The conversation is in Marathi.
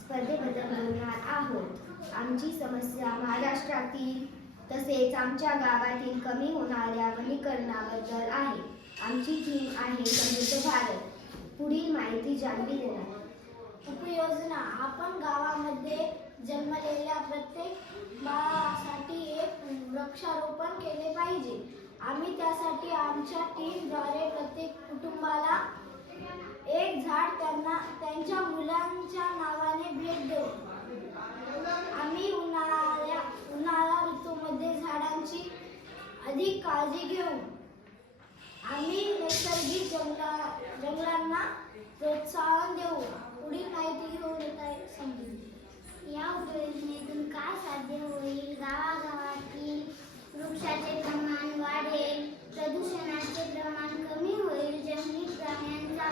स्पर्धेबद्दल बोलणार आहोत। आमची समस्या महाराष्ट्रातील तसेच आमच्या गावातील कमी होणाऱ्या वनीकरणाबद्दल आहे। आमची थीम आहे समृद्ध भारत। पुढील माहिती जाणून घेणार। उपयोजना आपण गावामध्ये जन्मलेल्या प्रत्येक बाळासाठी एक वृक्षारोपण केले पाहिजे। आम्ही त्यासाठी आमच्या टीमद्वारे प्रत्येक कुटुंबाला एक झाड त्यांच्या मुलांच्या नावाने भेट देऊ। आम्ही उन्हाळा ऋतूमध्ये झाडांची अधिक काळजी घेऊ। आम्ही नैसर्गिक जंगलांना प्रोत्साहन देऊ। पुढील माहिती घेऊन येत आहे समजून। या उपयोजनेतून काय साध्य होईल? गावागावातील वृक्षाचे प्रमाण वाढेल, प्रदूषणाचे प्रमाण कमी होईल, जंगली प्राण्यांचा